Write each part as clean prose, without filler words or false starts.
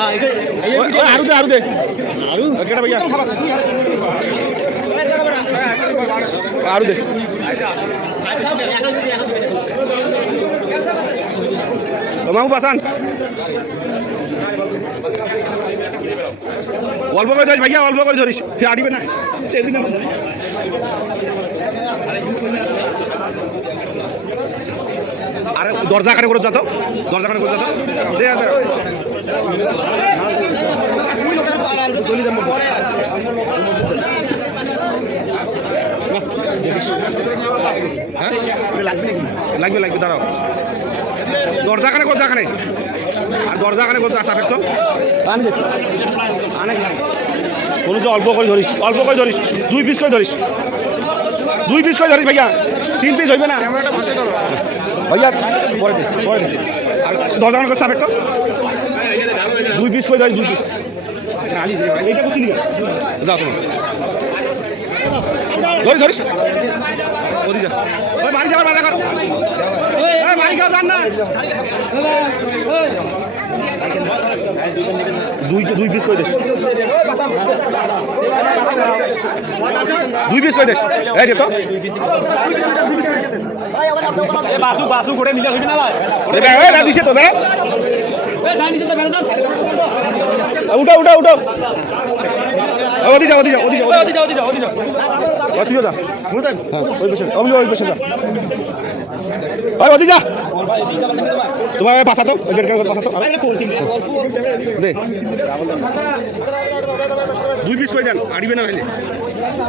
আরু দে আরু দে আরু কেটা ভাইয়া আরু দে মামু বাসান অল্প করে ধরিস ভাইয়া অল্প করে ধরিস ফির আড়িবে না আরে দরজা কানে করে যাতো দরজা কানে করে যাতো লাগবে লাগবে দাঁড়াও দরজা কানে করে যাখানে আর দরজা কানে করতে আসা তো কোনো যে অল্প করে ধরিস দুই পিস করে ধরিস ভাইয়া 3 পিস হইবে না ভাইয়া পরে দে আর দরজা কানে করতে তো 2 পিস করে ধরিস 2 পিস এইটা করতে নিবে যাও তুমি ধরিস ওদি যা ওই বাড়ি যাওয়ার বাধা কর ওই বাড়ি খাও যান না দুই পিস করে দিস 2 পিস করে দিস এই দে তো বাসু করে নিলে হইবে না ভাই এই না দিছে তো বে এই যাই নিছে তো বেড়া যান উঠো ওদি যা তুই যা বুঝছেন হ্যাঁ ওই বসে যা ওই ওদি যা তোমার পাশা তো গেট করে পাশা তো দে 2 পিস কই দেন আড়িবে না হইলে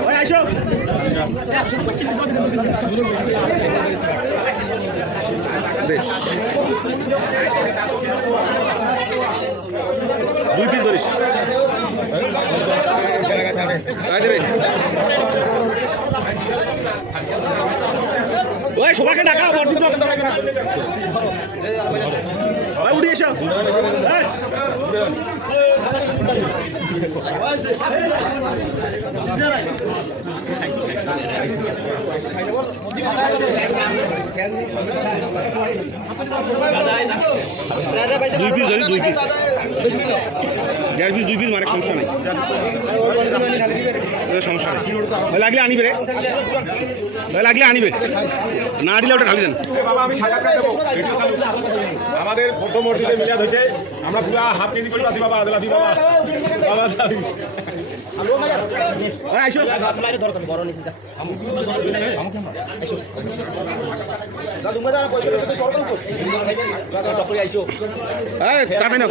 ওই আইসো দে 2 পিস ধরিস আয় রে ওই সবাইকে ডাকা বর্ধিত ভাই উঠে এসো দুই পিস মারে সমস্যা নেই সমস্যা নেই লাগলে আনিবে রে লাগলে আনিবে না দিলে ওটা ঢালি দেন আমাদের প্রথম মসজিদে মিলাদ হয়েছে আমরা পুরো হাফ কেজি করে পাচ্ছি বাবা আদলা বাবা দাদা